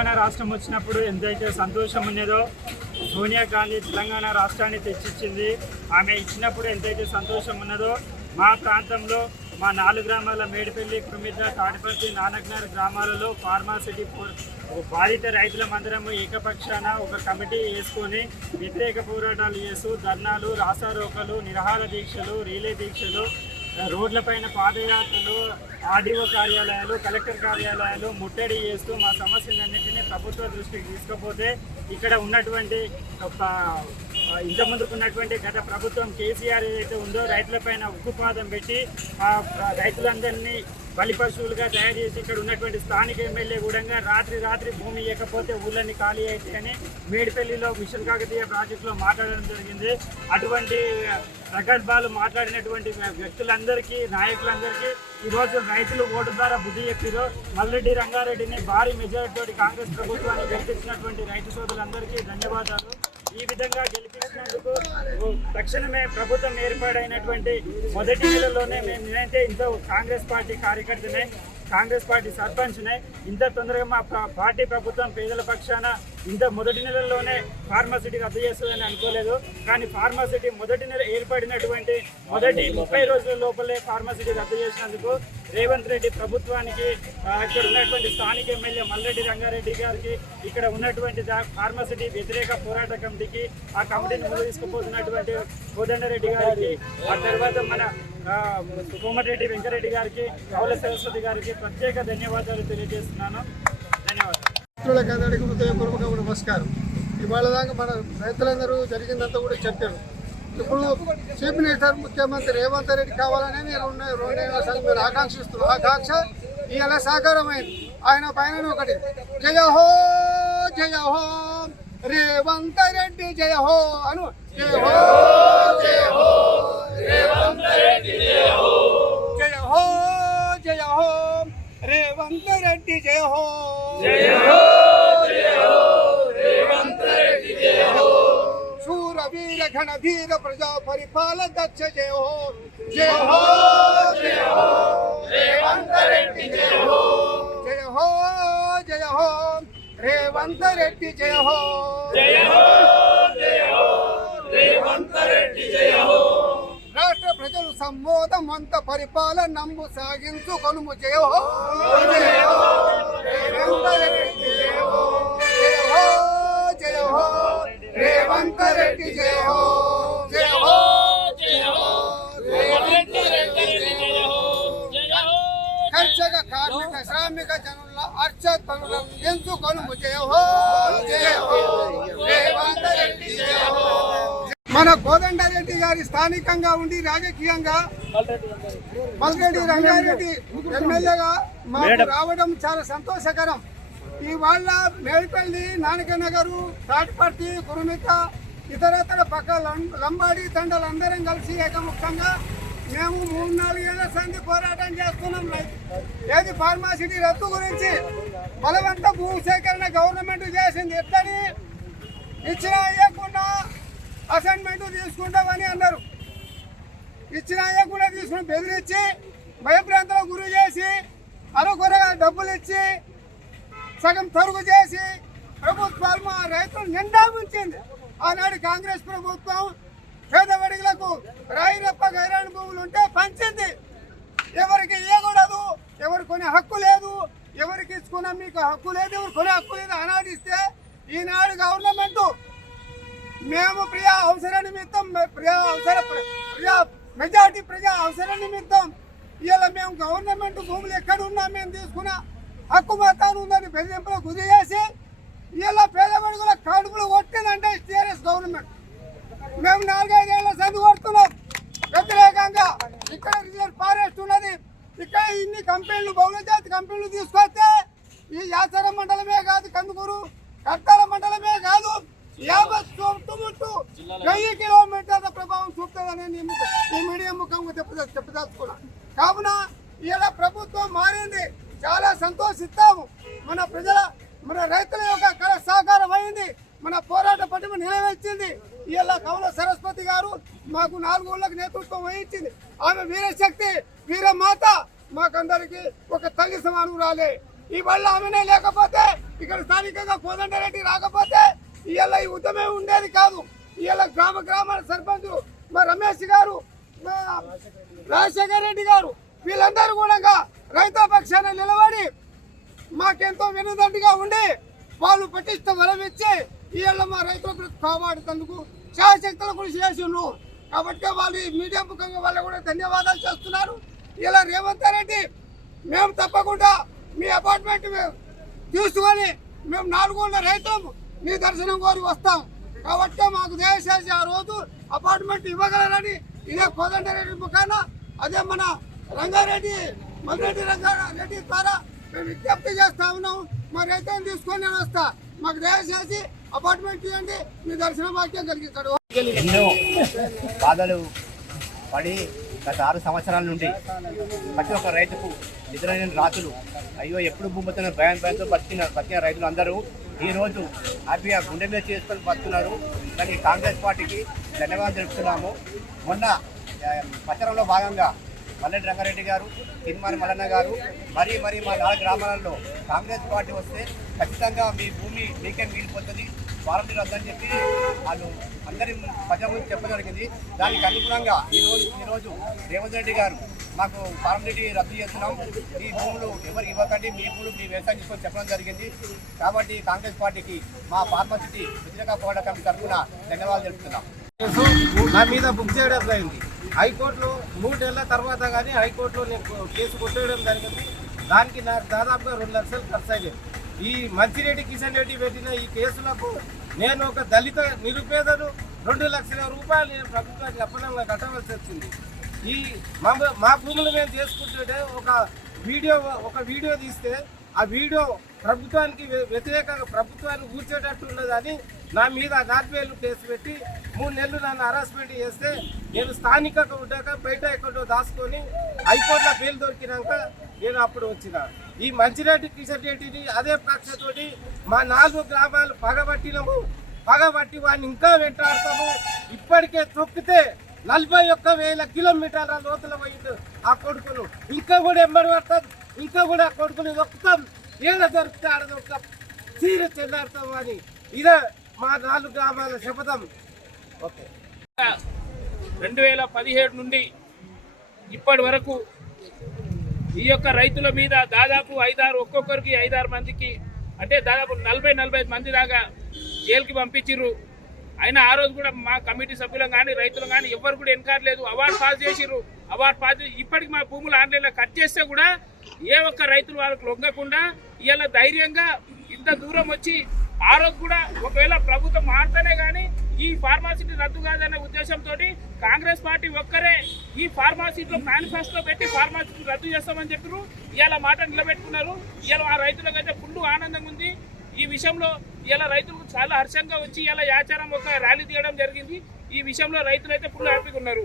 తెలంగాణ రాష్ట్రం వచ్చినప్పుడు ఎంతైతే సంతోషం ఉన్నదో సోనియా గాంధీ తెలంగాణ రాష్ట్రాన్ని తెచ్చిచ్చింది. ఆమె ఇచ్చినప్పుడు ఎంతైతే సంతోషం ఉన్నదో మా ప్రాంతంలో మా 4 గ్రామాల మేడిపల్లి, కుమిద్ద, తాడిపర్తి, నానక్నగర్ గ్రామాలలో ఫార్మాసిటీ బాధిత రైతులమందరము ఏకపక్షాన ఒక కమిటీ వేసుకొని వ్యతిరేక పోరాటాలు చేస్తూ ధర్నాలు, రాస్తారోకలు, నిరాహార దీక్షలు, రీలే దీక్షలు, రోడ్లపైన పాదయాత్రలు, ఆర్డీఓ కార్యాలయాలు, కలెక్టర్ కార్యాలయాలు ముట్టడి చేస్తూ మా సమస్యలన్నింటినీ ప్రభుత్వ దృష్టికి తీసుకుపోతే ఇక్కడ ఉన్నటువంటి ఇంతకుముందుకు ఉన్నటువంటి గత ప్రభుత్వం కేసీఆర్ ఏదైతే ఉందో రైతులపైన ఉక్కుపాదం పెట్టి ఆ రైతులందరినీ బలి పశువులుగా తయారు చేసి ఇక్కడ ఉన్నటువంటి స్థానిక ఎమ్మెల్యే కూడా రాత్రి భూమి ఇవ్వకపోతే ఊళ్ళని ఖాళీ అయితే అని మేడిపల్లిలో మిషన్ కాకతీయ ప్రాజెక్టులో మాట్లాడడం జరిగింది. అటువంటి ప్రగల్భాలు మాట్లాడినటువంటి వ్యక్తులందరికీ, నాయకులందరికీ ఈరోజు రైతులు ఓటు ద్వారా బుద్ధి చెప్పారు. మల్రెడ్డి రంగారెడ్డిని భారీ మెజారిటీతో కాంగ్రెస్ ప్రభుత్వాన్ని గెలిపించినటువంటి రైతు సోదరులందరికీ ధన్యవాదాలు. ఈ విధంగా గెలిపించినందుకు తక్షణమే ప్రభుత్వం ఏర్పాటైనటువంటి మొదటి నెలలోనే నేనైతే ఇంత కాంగ్రెస్ పార్టీ కార్యకర్తనే, కాంగ్రెస్ పార్టీ సర్పంచ్నే, ఇంత తొందరగా మా పార్టీ ప్రభుత్వం పేదల పక్షాన ఇంత మొదటి నెలల్లోనే ఫార్మాసిటీ రద్దు చేస్తుందని అనుకోలేదు. కానీ ఫార్మాసిటీ మొదటి నెల ఏర్పడినటువంటి మొదటి 30 రోజుల లోపలే ఫార్మాసిటీ రద్దు చేసినందుకు రేవంత్ రెడ్డి ప్రభుత్వానికి, ఇక్కడ ఉన్నటువంటి స్థానిక ఎమ్మెల్యే మల్రెడ్డి రంగారెడ్డి గారికి, ఇక్కడ ఉన్నటువంటి ఫార్మాసిటీ వ్యతిరేక పోరాట కమిటీకి, ఆ కమిటీని ముందు తీసుకుపోతున్నటువంటి కోదండరెడ్డి గారికి, ఆ తర్వాత మన కోమటిరెడ్డి వెంకరెడ్డి గారికి, కౌల సరస్వతి గారికి ప్రత్యేక ధన్యవాదాలు తెలియజేస్తున్నాను. ధన్యవాదాలు. మిత్రులకందరికీ హృదయపూర్వక నమస్కారం. ఇవాళ దాకా మన రైతులందరూ జరిగిందంతా కూడా చెప్పారు. ఇప్పుడు చీఫ్ మినిస్టర్ ముఖ్యమంత్రి రేవంత్ రెడ్డి కావాలని నేను 2 ఏళ్ల సంగతి మీరు ఆకాంక్షిస్తున్నాను. ఆకాంక్ష ఇవాళ సాకారమైంది. ఆయన పైన ఒకటి జయ హో జయ హో రేవంత్ రెడ్డి జయ హో అను, జయ హో జయ హో రేవంత్ రెడ్డి జయ హో, జయ హో జయ హో రేవంత్ రెడ్డి జయ హో, జయ హో జయ హో రేవంత్ రెడ్డి జయ హో, శూరవీర ఘనధీర ప్రజా పరిపాలన దక్ష జయ హో, జయ హో జయ హో రేవంత్ రెడ్డి జయ హో, జయ హో జయ హో రేవంత్ రెడ్డి జయ హో, జయ హో జయ హో రేవంత్ రెడ్డి జయ హో, రాష్ట్ర ప్రజలు సమ్మోదమంత పరిపాలన నమ్ము సాగించు కొనుము జయ హో, జయ హో రేవంత్ రెడ్డి జయ హో, జయ హో జయ హో రేవంత్ రెడ్డి జయ హో, జయ హో జయ హో రేవంత్ రెడ్డి జయ హో, జయ హో కర్షక కార్మిక శ్రామిక జనుల అర్చతనులను ఎంచుకొనుము జయ హో, జయ హో రేవంత్ రెడ్డి జయ హో. మన కోదండరెడ్డి గారి స్థానికంగా ఉండి రాజకీయంగా మల్రెడ్డి రంగారెడ్డి ఎమ్మెల్యేగా మాకు రావడం చాలా సంతోషకరం. ఇవాళ మేడిపల్లి, నానకనగరు, తాటిపర్తి, కురుమిత, ఇతరతర పక్క లంబాడి తండలు అందరం కలిసి ఏకముఖంగా మేము 3-4 ఏళ్ల సంధి పోరాటం చేస్తున్నాం. ఏది ఫార్మాసిటీ రద్దు గురించి బలవంత భూసేకరణ గవర్నమెంట్ చేసింది. ఎట్లని ఇచ్చినా ఇవ్వకుండా అసైన్మెంట్ తీసుకుంటామని అన్నారు. ఇచ్చినా ఇవ్వకుండా తీసుకుని బెదిరించి భయభ్రాంతులకు గురి చేసి అరకొరగా డబ్బులు ఇచ్చి సగం తరుగు చేసి ప్రభుత్వాలు మా రైతులు నిండా ఉంచింది. ఆనాడు కాంగ్రెస్ ప్రభుత్వం పేదవడిలకు రాయిరప్ప గైరాని భూములు ఉంటే పంచింది. ఎవరికి ఇవ్వకూడదు, ఎవరు కొనే హక్కు లేదు, ఎవరికి ఇచ్చుకున్నా మీకు హక్కు లేదు, ఎవరు కొనే హక్కు లేదు ఆనాడు ఇస్తే, ఈనాడు గవర్నమెంట్ మేము ప్రజా అవసర నిమిత్తం, మెజార్టీ ప్రజా అవసర నిమిత్తం ఇలా మేము గవర్నమెంట్ భూములు ఎక్కడున్నా మేము తీసుకున్న హక్కు మాత్రం ఉందని బెదిరింపులో గురి చేసి ఇలా పేదబడుగుల కడుపులు కొట్టిందంటే టీఆర్ఎస్ గవర్నమెంట్. మేము 4-5 ఏళ్ల సంధి కొడుతున్నాం వ్యతిరేకంగా. ఇక్కడ రిజర్వ్ ఫారెస్ట్ ఉన్నది, ఇక్కడ ఇన్ని కంపెనీలు, బహుళజాతి కంపెనీలు తీసుకొస్తే ఈ యాసర మండలమే కాదు, కందుకూరు కట్టాల మండలమే కాదు, 1000 కిలోమీటర్ల ప్రభావం చూపుతుందని ఈ మీడియా ముఖంగా చెప్పదలుచుకున్నాను. కావున ఇలా ప్రభుత్వం మారింది, చాలా సంతోషిస్తాము. మన రైతుల యొక్క కళ సహకారం అయింది, మన పోరాట పటిమ నిలవేర్చింది. ఇలా కౌల సరస్వతి గారు మాకు 4 ఊళ్ళకు నేతృత్వం వహించింది. ఆమె వీరశక్తి, వీరమాత, మాకందరికి ఒక తల్లి సమానురాలే. ఇవాళ ఆమెనే లేకపోతే ఇక్కడ స్థానికంగా కోదండరెడ్డి రాకపోతే ఇవాళ ఈ ఉద్యమే ఉండేది కాదు. ఇవాళ గ్రామాల సర్పంచులు మా రమేష్ గారు, మా రాజశేఖర్ రెడ్డి గారు వీళ్ళందరూ కూడా రైతు పక్షాన నిలబడి మాకెంతో వెనుదండిగా ఉండి వాళ్ళు పటిష్ట బలం ఇచ్చి ఇవాళ మా రైతుల కాపాడుతందుకు శాశక్తులు కృషి చేసి ఉన్నాం. కాబట్టి వాళ్ళు మీడియా ముఖంగా వాళ్ళు కూడా ధన్యవాదాలు చేస్తున్నారు. ఇలా రేవంత్ రెడ్డి మేము తప్పకుండా మీ అపార్ట్మెంట్ తీసుకొని మేము 4 రైతులు మీ దర్శనం కోరి వస్తాం. కాబట్టి మాకు దయచేసి ఆ రోజు అపార్ట్మెంట్ ఇవ్వగలరని ఇదే కోదండరెడ్డి ముఖాన అదే మన రంగారెడ్డి మల్రెడ్డి రంగారెడ్డి ద్వారా మేము విజ్ఞప్తి చేస్తా ఉన్నాం. మా రైతులను తీసుకొని నేను వస్తా, మాకు దయచేసి అపార్ట్మెంట్ ఇవ్వండి, మీ దర్శన భాగ్యం కలిగిస్తాడు. ఎన్నో బాధలు పడి గత 6 సంవత్సరాల నుండి ప్రతి ఒక్క రైతుకు నిద్రలేని రాత్రులు అయ్యో ఎప్పుడు భూమితో భయంతో బతికిన రైతులు అందరూ ఈరోజు హ్యాపీగా గుండె మీద చేసుకొని బతుకున్నారు. కానీ కాంగ్రెస్ పార్టీకి ధన్యవాదాలు తెలుపుతున్నాము. మొన్న ప్రచారంలో భాగంగా మల్లెడ్డి రంగారెడ్డి గారు, తిరుమల మల్లన్న గారు మరి మా 4 గ్రామాలలో కాంగ్రెస్ పార్టీ వస్తే ఖచ్చితంగా మీ భూమి మీకే మిగిలిపోతుంది, వారంటీ వద్దని చెప్పి వాళ్ళు అందరి ప్రజల గురించి చెప్పడం జరిగింది. దానికి అనుగుణంగా ఈరోజు రేవంత్ రెడ్డి గారు మాకు ఫార్మాలిటీ రద్దు చేస్తున్నాం, ఈ భూములు ఎవరికి ఇవ్వకండి, మీ భూములు మీ వ్యవసాయం చేసుకొని చెప్పడం జరిగింది. కాబట్టి కాంగ్రెస్ పార్టీకి మా ఫార్మాసిటీ వ్యతిరేక పోరాట కమిటీ తరఫున ధన్యవాదాలు తెలుపుతున్నాం. నా మీద బుక్ చేయడం జరిగింది. హైకోర్టులో 3 నెలల తర్వాత కానీ హైకోర్టులో నేను కేసు కొట్టేయడం జరిగింది. దానికి నాకు దాదాపుగా 2 లక్షలు ఖర్చు అయ్యాయి. ఈ మంచిరెడ్డి కిషన్ రెడ్డి పెట్టిన ఈ కేసులకు నేను ఒక దళిత నిరుపేదను 2 లక్షల రూపాయలు నేను ప్రభుత్వానికి అప్పనంగా కట్టవలసి వచ్చింది. ఈ మా భూములు మేము చేసుకుంటుంటే ఒక వీడియో తీస్తే ఆ వీడియో ప్రభుత్వానికి వ్యతిరేకంగా ప్రభుత్వాన్ని కూర్చేటట్టు ఉన్నదని నా మీద 40,000 కేసు పెట్టి 3 నెలలు నన్ను హరాస్మెంట్ చేస్తే నేను స్థానికంగా ఉంటాక బయట ఎక్కడో దాచుకొని హైకోర్టులో బెయిల్ దొరికినాక నేను అప్పుడు వచ్చిన. ఈ మంచిరెడ్డి కిషన్ రెడ్డిని అదే పక్షతోటి మా 4 గ్రామాలు పగబట్టి వాడిని ఇంకా వెంటాడతాము. ఇప్పటికే తొక్కితే 41,000 కిలోమీటర్ల లోతుల పోయింది ఆ కొడుకును. ఇంకా కూడా ఎంబడి పడతాం, ఇంకా కూడా ఆ కొడుకుని దొక్కుతాం, ఏడ దొరికితే ఆడ దొక్కుతాం, చీర చెల్లాడతాం అని ఇదే మా 4 గ్రామాల శపథం. ఓకే. 2017 నుండి ఇప్పటి వరకు ఈ యొక్క రైతుల మీద దాదాపు ఒక్కొక్కరికి 5-6 మందికి అంటే దాదాపు 40-45 మంది దాకా జైలుకి పంపించిర్రు. అయినా ఆ రోజు కూడా మా కమిటీ సభ్యులం కానీ రైతులు కానీ ఎవరు కూడా ఎన్కార్ లేదు. అవార్డు పాస్ చేసిర్రు. అవార్డు పాస్ చేసి ఇప్పటికి మా భూములు ఆన్లైన్లో కట్ చేస్తే కూడా ఏ ఒక్క రైతులు వాళ్ళకి లొంగకుండా ఇవాళ ధైర్యంగా ఇంత దూరం వచ్చి ఆ రోజు కూడా ఒకవేళ ప్రభుత్వం మారుతనే కానీ ఈ ఫార్మాసిటీ రద్దు కాదనే ఉద్దేశంతో కాంగ్రెస్ పార్టీ ఒక్కరే ఈ ఫార్మాసిటీలో మేనిఫెస్టో పెట్టి ఫార్మాసిటీ రద్దు చేస్తామని చెప్పారు. ఇవాళ మాట నిలబెట్టుకున్నారు. ఇవాళ ఆ రైతులకైతే ఫుల్ ఆనందంగా ఉంది. ఈ విషయంలో ఇలా రైతులకు చాలా హర్షంగా వచ్చి ఇలా యాచారం ఒక ర్యాలీ తీయడం జరిగింది. ఈ విషయంలో రైతులు అయితే ఫుల్ హ్యాపీగా ఉన్నారు.